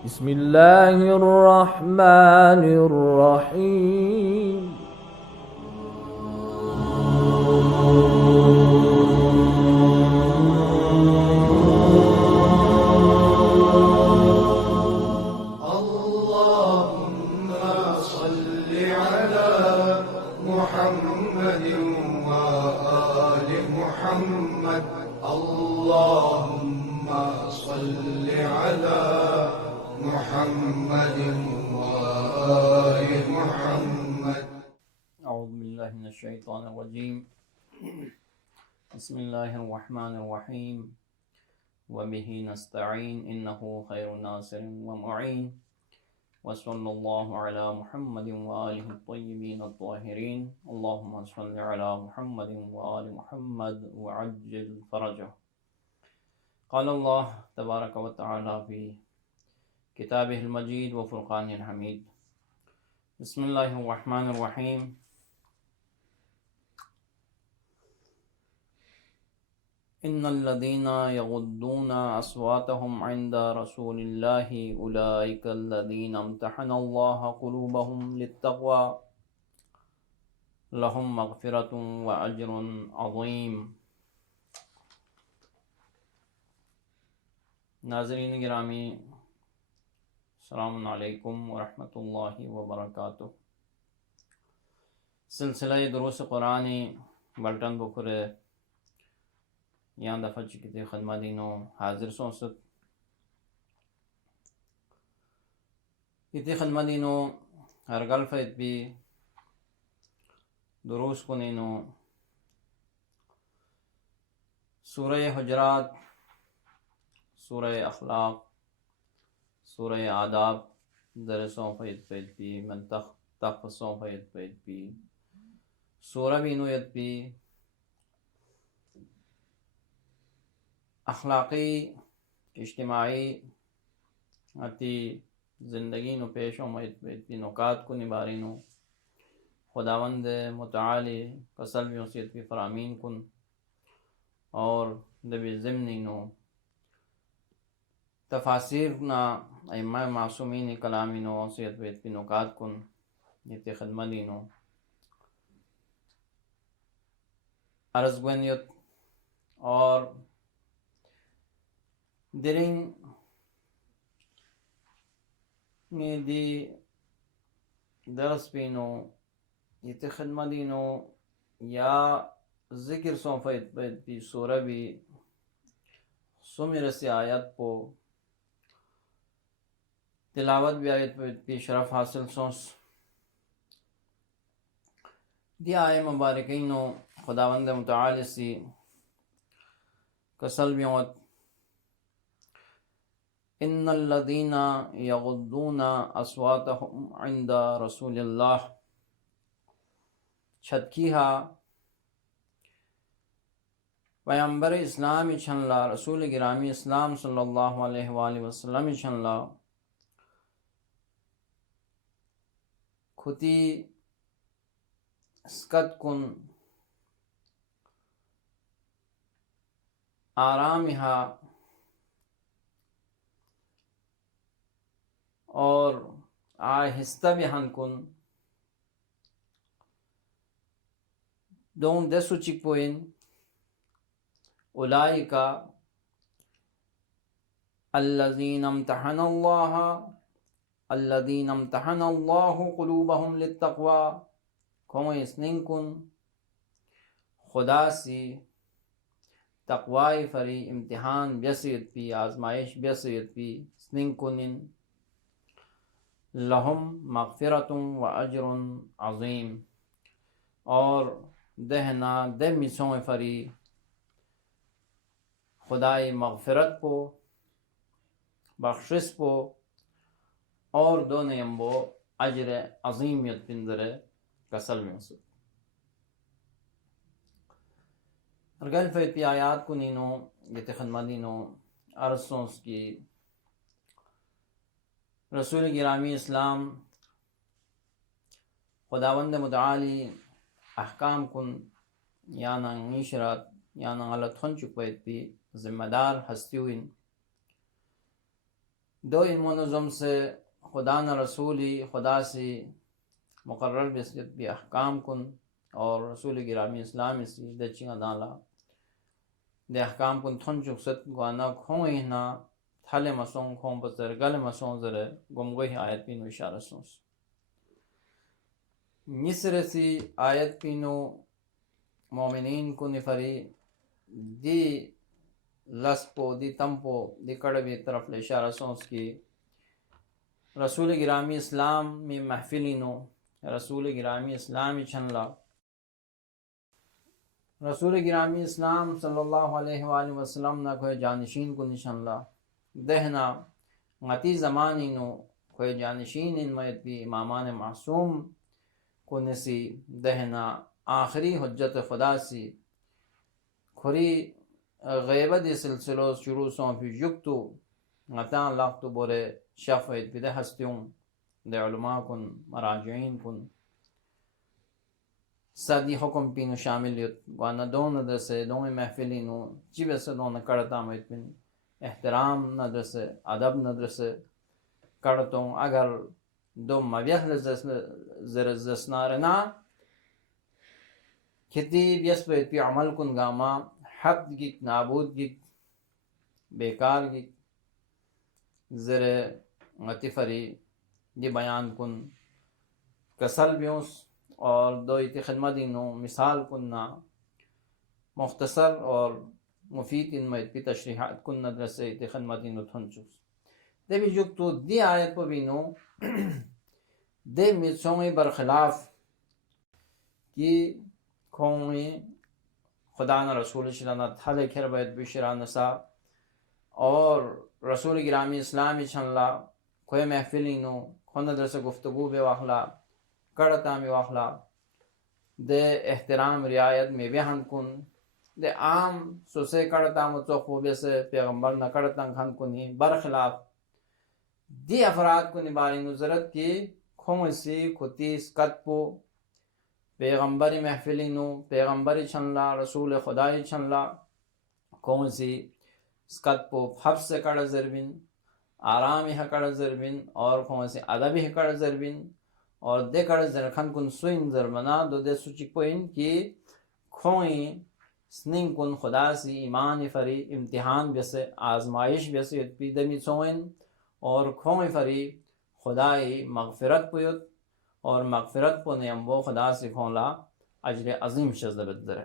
بسم الله الرحمن الرحيم. اللهم صل على محمد وآل محمد. اللهم صل على محمد وآل محمد. أعوذ بالله من الشيطان الرجيم. بسم الله الرحمن الرحيم. وبه نستعين إنه خير ناصر ومعين. وصلى الله على محمد وآله الطيبين الطاهرين. اللهم صل على محمد وآل محمد وعجل فرجه. قال الله تبارك وتعالى في كتابه المجيد وفرقانه الحميد. بسم الله الرحمن الرحيم. إن الذين يغضون أصواتهم عند رسول الله أولئك الذين امتحن الله قلوبهم للتقوى لهم مغفرة وأجر عظيم. ناظرین گرامی، السلام علیکم ورحمۃ اللہ وبرکاتہ. سلسلہ دروس قرآن بلٹن بکرے یہاں دفعہ چکتے خدمدینو حاضر سوست کتی خدمدینو ہرگل فیت بھی دروس کنینو سورہ حجرات، سورہ اخلاق، سورہ آداب درسوں فیت بھی منطق تخصوں فیت بھی سورہ بینو یت بھی اخلاقی اجتماعی اتی زندگی نو پیشوں میں نکات کو نبارینو خداوند متعالی کسل وسیعت کی فرامین کن اور دبی ضمنی نو تفاسیر نا ائمہ معصومین کلامی نو وسیعت کی نکات کن یہ خدمتی نو عرض گونیت اور درین میں دی درس پینو یہ خدمتینو یا ذکر سونفیت بھی سورہ بھی سمر سے آیت پو تلاوت بھی آیت بھی شرف حاصل سونس دی آئے مبارکینو خداوند متعالی سی کسل بیوت ان الذین یغضون اصواتهم عند رسول اللہ چھتکیہا پیامبر اسلام چھنلا رسول گرامی اسلام صلی اللہ علیہ وآلہ وسلم چھنلا کھتی اسکت کن آرامہا اور آہستہ بیان کن دون دسو چک پوین اولئکا الذین امتحن اللہ قلوبهم للتقوى کوئی اسنین کن خدا سی تقوائی فری امتحان بیسیت پی آزمائش بیسیت پی اسنین کنن لہم مغفرت و اجر عظیم اور دہنا دمی سوئ فری خدائی مغفرت پو بخشش پو اور دونے امبو اجر عظیمیت پندر کسل میں سے ارگل فیتی آیات کو نینو یہ خدمتینو عرصوں کی رسول گرامی اسلام خداوند متعالی احکام کن یانا نیشرات یانا غلط خن چکویت بھی ذمہ دار ہستیوین دو علم و نظم سے خدا نہ رسولی خدا سے مقرر بسیت بھی احکام کن اور رسول گرامی اسلام اسی دچنگا دالا دے احکام کن تھن چکست گوانا کھوں اینا تھل مسون کھوں بزر گل مسون زر گمگوی آیت پینو اشارہ سونس نصر سی آیت پینو مومنین کو نفری دی لسپو دی تمپو دی کڑوی طرف لے اشارہ سونس کی رسول گرامی اسلام میں محفلینو رسول گرامی اسلامی چھنلا رسول گرامی اسلام صلی اللہ علیہ وآلہ وسلم نا کوئی جانشین کو نشنلا دہنا غتی زمانی نو کوئی جانشین ان میت بھی امامان معصوم کو نسی دہنا آخری حجت خدا سی کھری غیبت سلسلو شروع سوں فی یکتو غتان لاختو بورے شفیت بدہ ہستیوں دے علماء کن مراجعین کن صدی حکم پینو شاملیت گوانا دون ندرسے دون محفلینو چی بسے دون کڑتا میت پین احترام ندرسے ادب ندرسے کڑتوں اگر دو مویح زرزسنارنا کھتی بیس پہ عمل کن گاما حد گیت نابود گیت بیکار گیت زر غتفری دی بیان کن کسل بیوس اور دو ایتی خدمتینو مثال کننا مختصر اور مفید ان میں ایتی تشریحات کن ندرسے ایتی خدمتینو تھنچوس دے بھی جکتو دی آیت پا بینو دے میچونگی برخلاف کی کھونگی خدا نہ رسول شرانا تھلے کھر بیت بشرانا سا اور رسول گرامی اسلامی چھنلا کوئی محفلینو کھون ندرس گفتگو بے واخلا کڑتا میں واخلا دے احترام رعایت میں بیہن کن دے عام سوسے کڑتا متوقع بیسے پیغمبر نہ کڑتا کھن کنی برخلاف دی افراد کو نباری نظرت کی کھون سی کھتی سکت پو پیغمبری محفلینو پیغمبری چھنلا رسول خدای چھنلا کھون سی سکت پو حفظ سے کڑ زربین آرامی کڑ زربین اور کھون سی ادبی کڑ زربین اور دے کڑ زرخن کن سوین زرمنا دو دے سوچک پوین کی کھوئی سنین کن خدا سی ایمان فری امتحان بیسے آزمائش بیسے پی دمی سوین اور کھوئی فری خدای مغفرت پویت اور مغفرت پو نیم وہ خدا سے کھولا اجر عظیم شزدبت در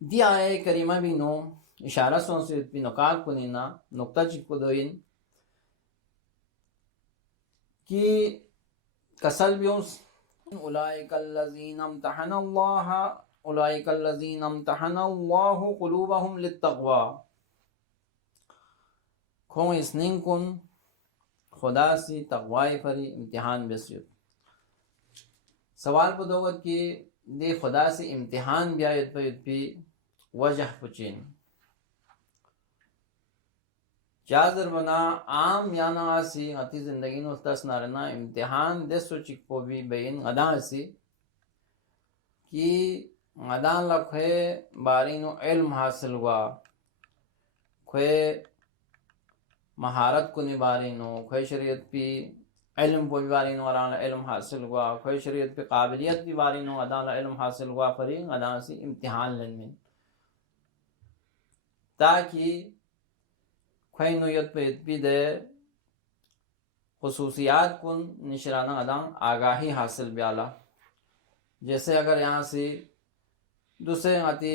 دی آئے کریمہ بھی نو اشارہ سون سے پی نکات کنینا نکتہ چک کو دوین کی کسل بیوس اولئک الذین امتحن اللہ قلوبہم للتقوی کھون اسنین کن خدا سی تقوی فری امتحان بسیت سوال پہ دوگت کی دے خدا سی امتحان بیایت پی وجہ پچین چازر بنا عام یانا آسی غتی زندگی نو تس نارنا امتحان دے سو چک پو بھی بین غدا آسی کی غدا لکھے بارینو علم حاصل ہوا کھوے مہارت کو نبارینو کھوے شریعت پی علم پو بارینو غدا علم حاصل ہوا کھوے شریعت پی قابلیت بھی بارینو غدا علم حاصل ہوا پری غدا سی امتحان لنمین تاکہ کھوئی نویت پہ اتپی دے خصوصیات کن نشرانہ ادام آگاہی حاصل بیالا جیسے اگر یہاں سے دوسرے آتی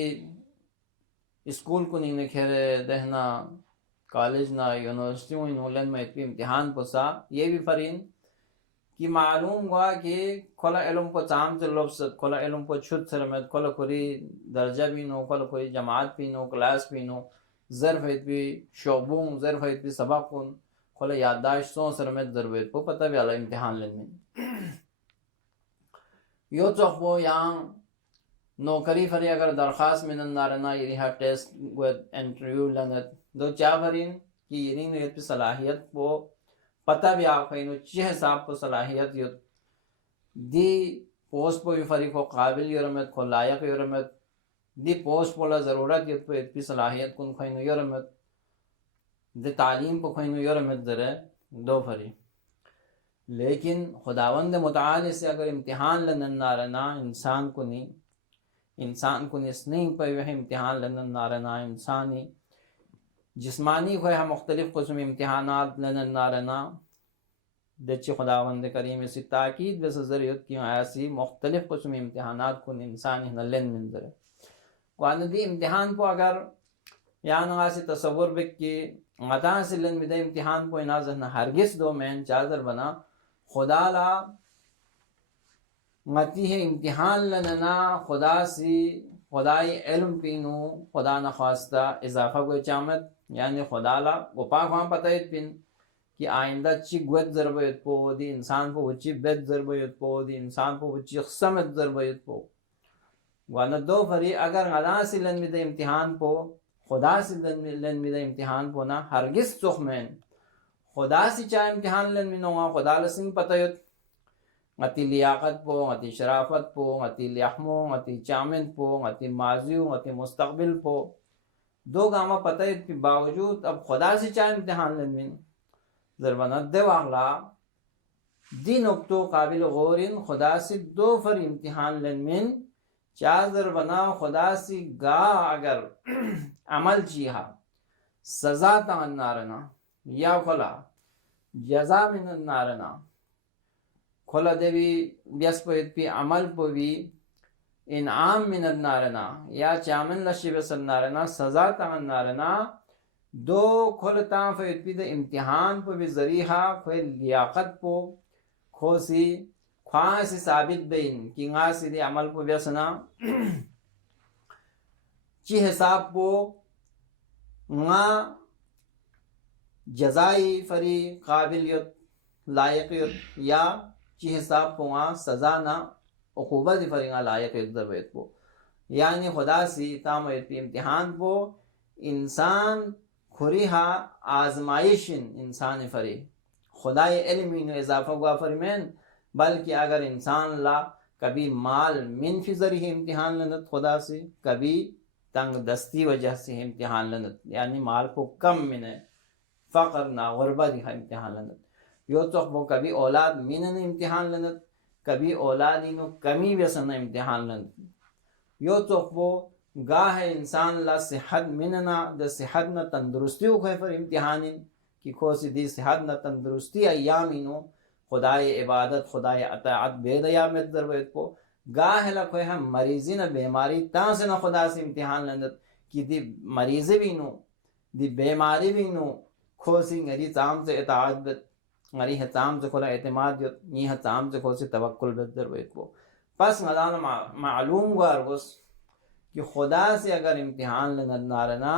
اسکول کو نہیں کھیرے دہنا کالج نہ یونیورسٹیوں انہولن میں اتپی امتحان پسا یہ بھی فرین کہ معلوم ہوا کہ کھولا علم کو چام سے لبست کھولا علم کو چھت سرمت کھولا کوئی درجہ بھی نو کھولا کوئی جماعت بھی نو کلاس بھی نو ظرف ایت بھی شعبوں ظرف ایت بھی سبقون کھولا یادداشت سو سرمت ضرورت پو پتہ بھی علا امتحان لنمین یو چوخبو یہاں نوکری فری اگر درخواست میں نندارنا یہ رہا ٹیسٹ گوید انٹرویو لنت دو چاہ فرین کہ یہ نیت پہ صلاحیت پو پتہ بھی آپ کہیں چی حساب کو صلاحیت یت دی پوسٹ پو بھی فری کو قابل یورمت کو لائق یورمت دی پوسٹ پولا ضرورت یت پہ اتپی صلاحیت کن کھوئی یورمت دے تعلیم پہ کوئی یورمت ذرے دو فری لیکن خداوند متعال سے اگر امتحان لنن نارنا انسان کو نہیں اس نہیں پہ وہ امتحان لنن نارنا انسانی جسمانی کو مختلف قسم امتحانات لنن نارنا دچ خداوند کریم اسی تاکید بس ذریعت کی ایسی مختلف قسم امتحانات کو انسانی نلن منظر واندی امتحان کو اگر یا نغاسی تصور بک کی متا سے لن مدہ امتحان کو نازن ہرگز دو مین چادر بنا خدا لا متی ہے امتحان لننا خدا سی خدای علم پینو خدا نخواستہ اضافہ کو چامت یعنی خدا لا گپاک وہاں پتہ پین کہ آئندہ چی گوت ضربیت پو دی انسان کو وچی بیت ضربیت پو دی انسان کو وچی خسمت ضربیت پو وانا دو فری اگر غدا سی لن مدہ امتحان پو خدا سی لن مدہ امتحان پو نا ہرگز سخمین خدا سی چاہ امتحان لن منوگا خدا لسنگ پتیت غتی لیاقت پو غتی شرافت پو غتی لیحمو غتی چامن پو غتی ماضیو غتی مستقبل پو دو گاما پتیت پی باوجود اب خدا سی چاہ امتحان لن من ضربنا دو اغلا دی نکتو قابل غورن خدا سی دو فر امتحان لن من چاہ ضربنا خدا سی گا اگر عمل چیہا سزا تا نارنا یا کھلا جزا من نارنا کھلا دیوی بیس پویت پی عمل پوی انعام من نارنا یا چامن لشی بس نارنا سزا تا نارنا دو کھلتا فیت پی دا امتحان پو بھی ذریحہ کوئی لیاقت پو کھوسی خواہ سی ثابت بین کی گا سی دی عمل پو بیسنا چی حساب پو گا جزائی فری قابلیت لائقیت یا چی حساب پو گا سزا نا عقوبت فری گا لائقیت ضرورت پو یعنی خدا سی تامویت پی امتحان پو انسان کھریہا آزمائشن انسان فری خدای علمی نو اضافہ گوا فرمین بلکہ اگر انسان لا کبھی مال من فی ذریعہ امتحان لنت خدا سے کبھی تنگ دستی وجہ سے امتحان لنت یعنی مال کو کم منے فقر نا غربہ دکھا امتحان لنت یو تو وہ کبھی اولاد منن امتحان لنت کبھی اولادی نو کمی ویسن امتحان لنت یو تو وہ گاہ انسان لا صحت مننا دا صحت نا تندرستی ہو گئے پر امتحان کی کھوسی دی صحت نا تندرستی ایامینو خدای عبادت خدای اطاعت بے دیامت ضرورت کو گاہ لکھوئے ہم مریضی نا بیماری تاں سے نا خدا سے امتحان لندت کی دی مریضی بھی نو دی بیماری بھی نو کھوسی ngari تام سے اطاعت بت ngari تام سے کھولا اعتماد یت نیہ تام سے کھوسی توکل بت ضرورت کو پس مدانا معلوم گوارگوس کہ خدا سے اگر امتحان لند نارنا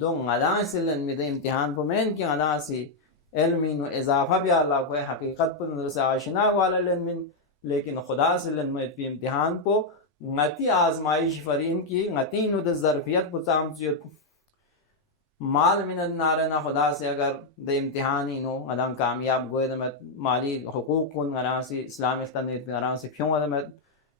دو غدا سے لن میں امتحان پو مین کی غدا سے علمی نو اضافہ بھی اللہ کو حقیقت پر نظر سے آشنا والا لن من لیکن خدا سے لن میں پی امتحان پو غتی آزمائش فرین کی غتی نو دا ظرفیت پو تامسیت مال من نارنا خدا سے اگر دا امتحانی نو غدا کامیاب گوئے دمت مالی حقوق کن غدا سے اسلام اختنیت غدا سے پھیوں دمت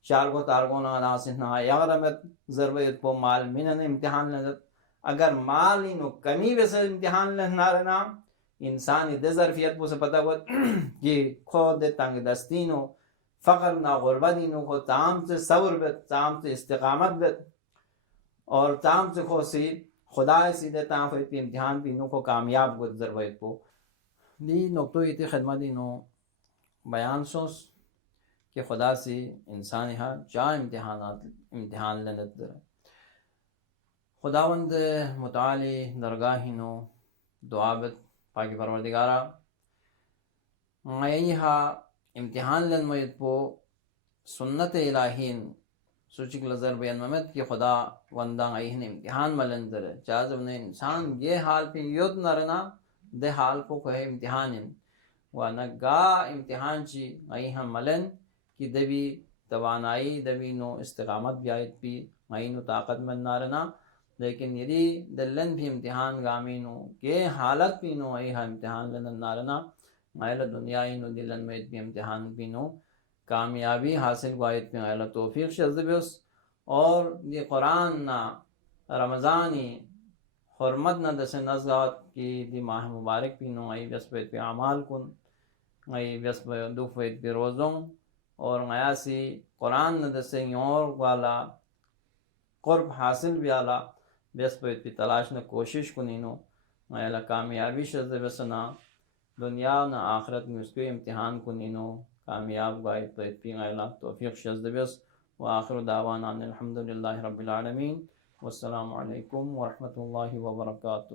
چارگو تارگو نا سے نا یغرمت ضرورت پو مال من امتحان لنت اگر مالی نو کمی ویسے امتحان لنارنا انسانی دے ظرفیت پو سے پتہ گوت کہ خود دے تنگ دستینو فقر نا غربتینو خود تام سے صبر بیت تام سے استقامت بیت اور تام سے خود سی خدا سیدھے تام فیت پی امتحان پینو کو کامیاب گوت ضرورت پو دی نکتو ایتی خدمت دینو بیان سوس کہ خدا سی انسانی ہاں چاہ امتحان لنت در خداوند متعالی درگاہی نو دعابت پاکی پروردگارا غیہا امتحان لن موید پو سنت الہین سوچک لزر بیان ممت کہ خدا وندہ غیہن امتحان ملن در چاہز انہیں انسان یہ حال پہ یود نرنا دے حال پو کوئی امتحان ونگا امتحان چی غیہا ملن کی دبی توانائی دبی نو استقامت بیایت پی غیہنو طاقت من نارنا لیکن یدی دلن بھی امتحان گامینو کہ حالت پینو ایہا امتحان لنن نارنا غیل دنیای نو دلن میں بھی امتحان پینو کامیابی حاصل گوایت پی غیل توفیق شزبیس اور یہ قرآن نا رمضانی حرمت نہ دس نزات کی دی ماہ مبارک پینو ای بس بیت پی اعمال کن ای بس دو فیت پی روزوں اور غیاسی قرآن نہ دسیں اور والا قرب حاصل بیالا بس بیت پی تلاش نہ کوشش کنینو غیلا کامیابی شد بسنا دنیا نہ آخرت میں اس کو امتحان کنینو کامیاب گائد بیت پی غیلا توفیق شد بس وآخر دعوانا ان الحمد للہ رب العالمین والسلام علیکم ورحمۃ اللہ وبرکاتہ.